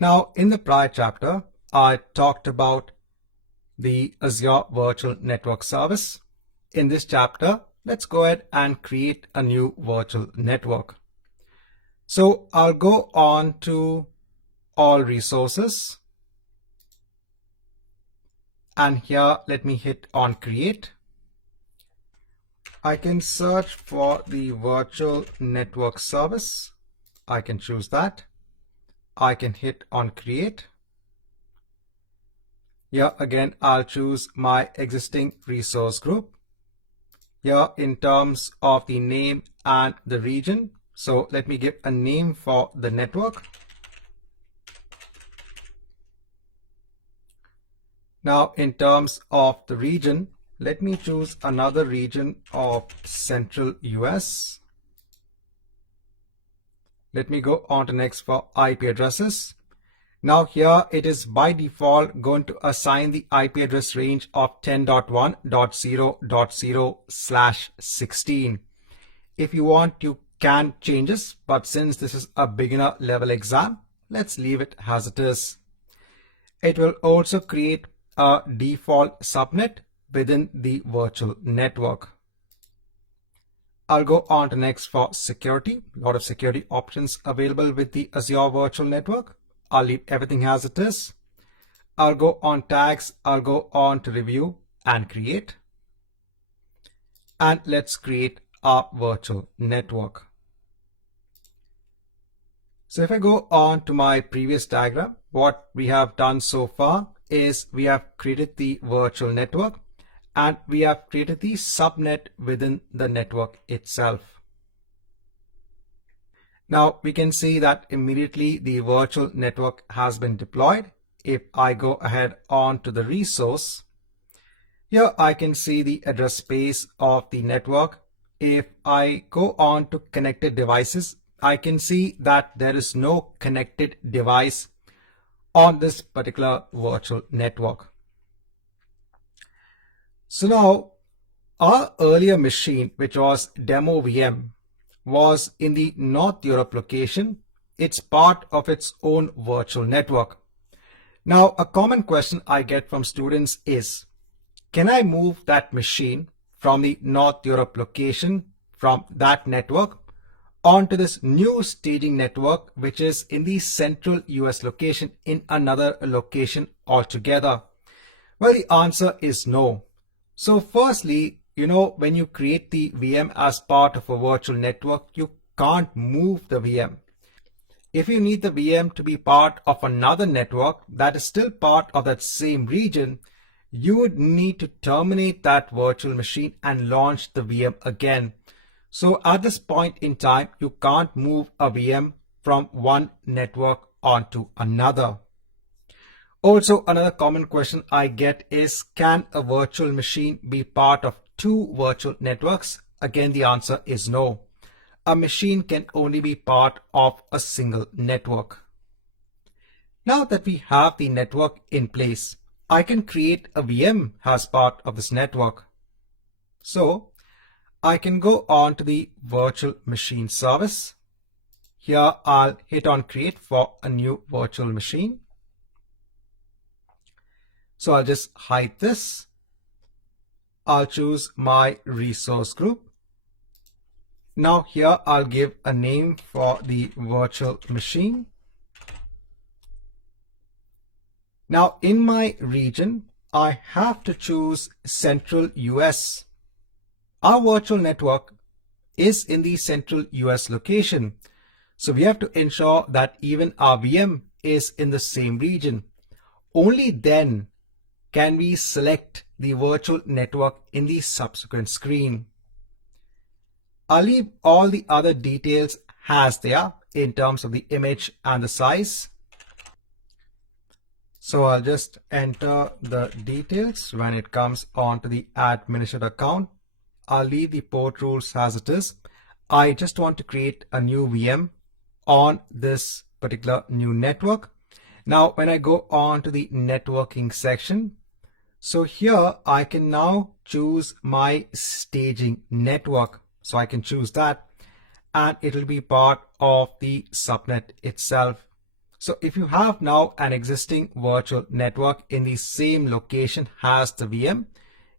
Now, in the prior chapter, I talked about the Azure Virtual Network service. In this chapter, let's go ahead and create a new virtual network. So I'll go on to all resources. And here, let me hit on create. I can search for the virtual network service. I can choose that. I can hit on create. Here again, I'll choose my existing resource group. Here in terms of the name and the region. So let me give a name for the network. Now in terms of the region, let me choose another region of Central US. Let me go on to next for IP addresses. Now here it is by default going to assign the IP address range of 10.1.0.0/16. If you want, you can change this, but since this is a beginner level exam, let's leave it as it is. It will also create a default subnet within the virtual network. I'll go on to next for security. A lot of security options available with the Azure Virtual Network. I'll leave everything as it is. I'll go on tags. I'll go on to review and create. And let's create our virtual network. So if I go on to my previous diagram, what we have done so far is we have created the virtual network and we have created the subnet within the network itself. Now we can see that immediately the virtual network has been deployed. If I go ahead on to the resource, here I can see the address space of the network. If I go on to connected devices, I can see that there is no connected device on this particular virtual network. So now our earlier machine, which was demo VM, was in the North Europe location. It's part of its own virtual network. Now, a common question I get from students is, can I move that machine from the North Europe location from that network onto this new staging network, which is in the Central US location in another location altogether? Well, the answer is no. So firstly, when you create the VM as part of a virtual network, you can't move the VM. If you need the VM to be part of another network that is still part of that same region, you would need to terminate that virtual machine and launch the VM again. So at this point in time, you can't move a VM from one network onto another. Also, another common question I get is, can a virtual machine be part of two virtual networks? Again, the answer is no. A machine can only be part of a single network. Now that we have the network in place, I can create a VM as part of this network. So I can go on to the virtual machine service. Here I'll hit on create for a new virtual machine. So I'll just hide this. I'll choose my resource group. Now here I'll give a name for the virtual machine. Now in my region, I have to choose Central US. Our virtual network is in the Central US location. So we have to ensure that even our VM is in the same region. Only then can we select the virtual network in the subsequent screen. I'll leave all the other details as they are in terms of the image and the size. So I'll just enter the details when it comes onto the administrator account. I'll leave the port rules as it is. I just want to create a new VM on this particular new network. Now, when I go on to the networking section, so here I can now choose my staging network. So I can choose that and it will be part of the subnet itself. So if you have now an existing virtual network in the same location as the VM,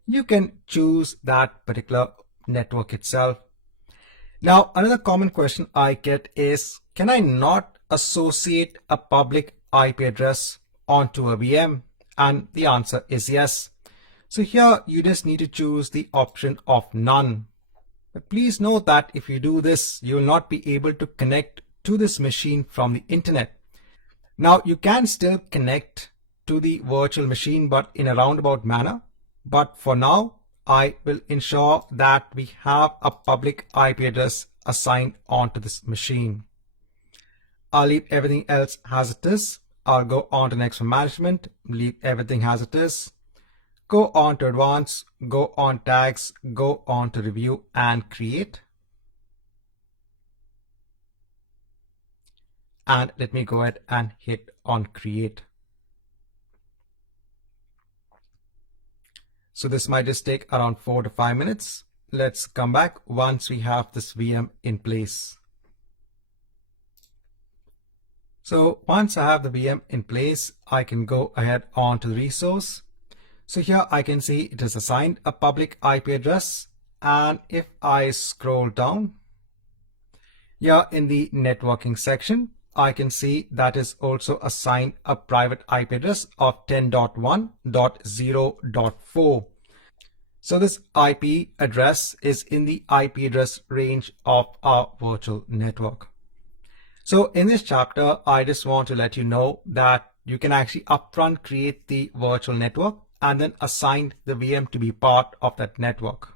you can choose that particular network itself. Now, another common question I get is, can I not associate a public IP address onto a VM? And the answer is yes. So here you just need to choose the option of none. But please note that if you do this, you will not be able to connect to this machine from the internet. Now you can still connect to the virtual machine, but in a roundabout manner. But for now, I will ensure that we have a public IP address assigned onto this machine. I'll leave everything else as it is. I'll go on to next one, management, leave everything as it is. Go on to advanced, go on tags, go on to review and create. And let me go ahead and hit on create. So this might just take around 4 to 5 minutes. Let's come back once we have this VM in place. So once I have the VM in place, I can go ahead onto the resource. So here I can see it is assigned a public IP address. And if I scroll down here in the networking section, I can see that is also assigned a private IP address of 10.1.0.4. So this IP address is in the IP address range of our virtual network. So in this chapter, I just want to let you know that you can actually upfront create the virtual network and then assign the VM to be part of that network.